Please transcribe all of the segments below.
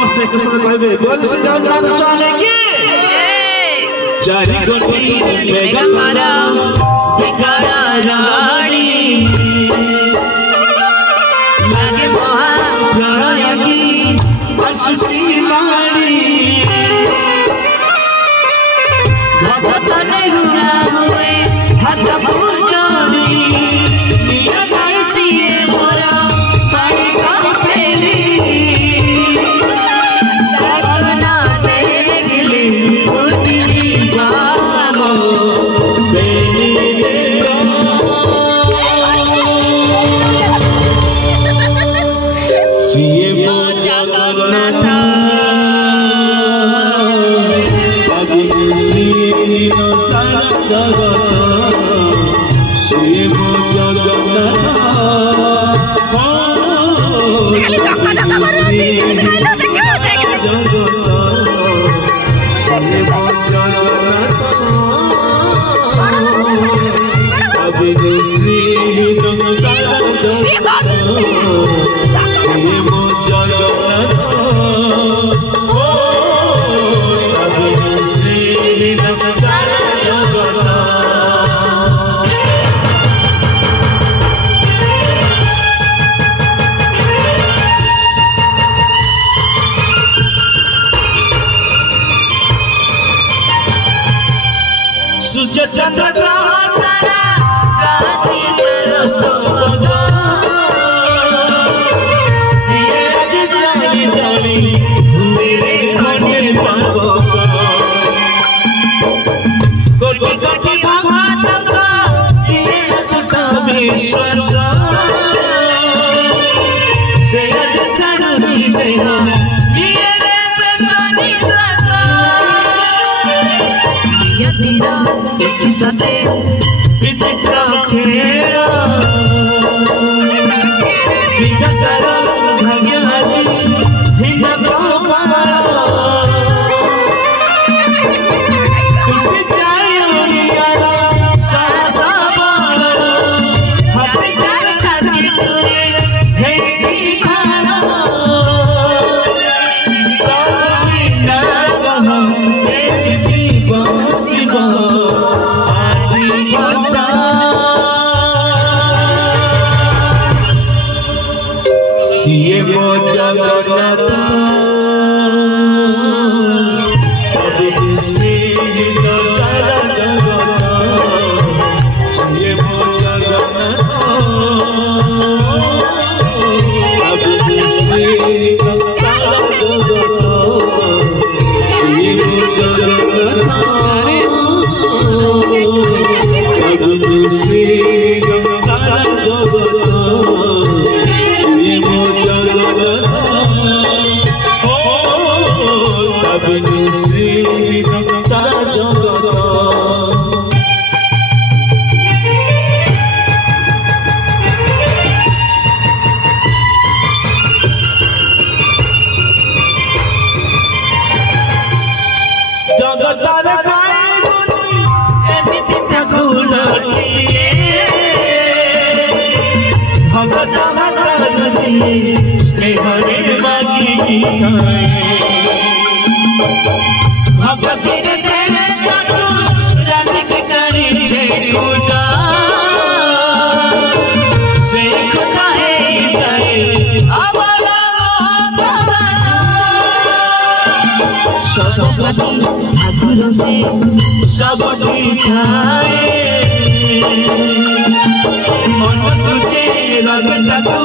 समस्त एक साथ कहबे बोल श्री जगन्नाथ स्वामी की चारि कोटि मेघ करा बिकड़ा रानी लागे महा प्रलय की अशुचि वाणी भगत ने हुरा हुए हाथ पूजनी पिया कैसिए मोरा पानी का फेरी ताकना देखली उठनी बाबो सिए मो जगन्नाथ सारा जगत सिए मो जगन्नाथ सूर्य चंद्र ग्रह तारा राति तरस्तोग सिराज जाली जाली मेरे खंडे पावो कोटि कोटि भगत जिए दुटा विश्वास सिराज छाड़ुची देह निरे से सोनी स्वासा तीरा एक साथे विचित्र खेला विगतर भाग्य आज हिन गोपाल टूट जाए नियारा सासा बाल हाथी कर छाती तुरे हेटी खाना कोई ना कहो हेटी बचिबो सिए मो जगन्नाथ तब श्री सारा जगत सिए मो जगन्नाथ तब श्री सारा जगत सिए मो जगन्नाथ तब श्री सारा जगत स्नेहरे मागी भगतिर तेरे जादू रात के कड़ी छे खुदा से खुदा है जाए अबड़ा सबटी ठाकुर से सबटी खाए मन तुझे लगता तू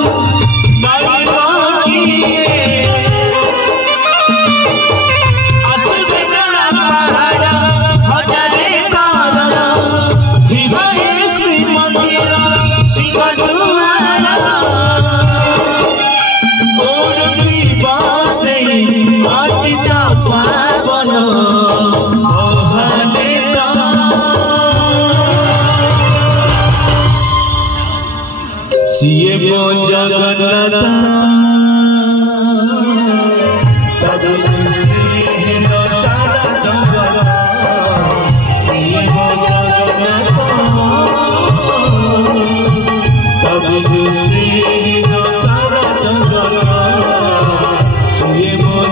सिए मो जगन्नाथ तब श्री सारा जगत सिए मो जगन्नाथ तब श्री सारा जगत सिए मो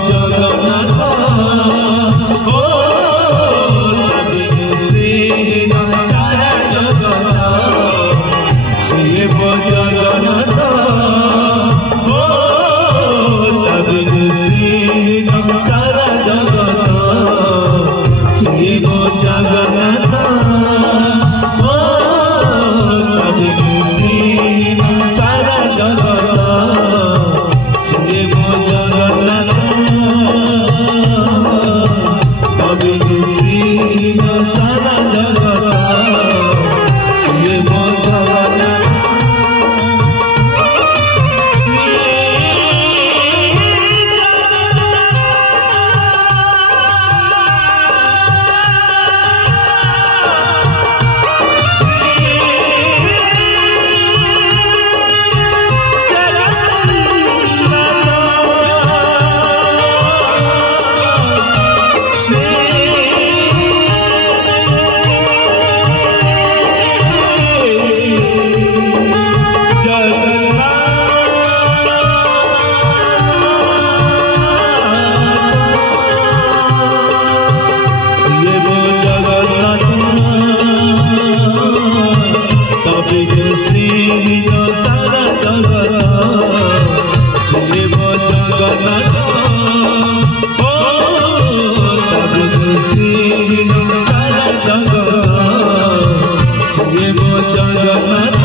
जगन्नाथ।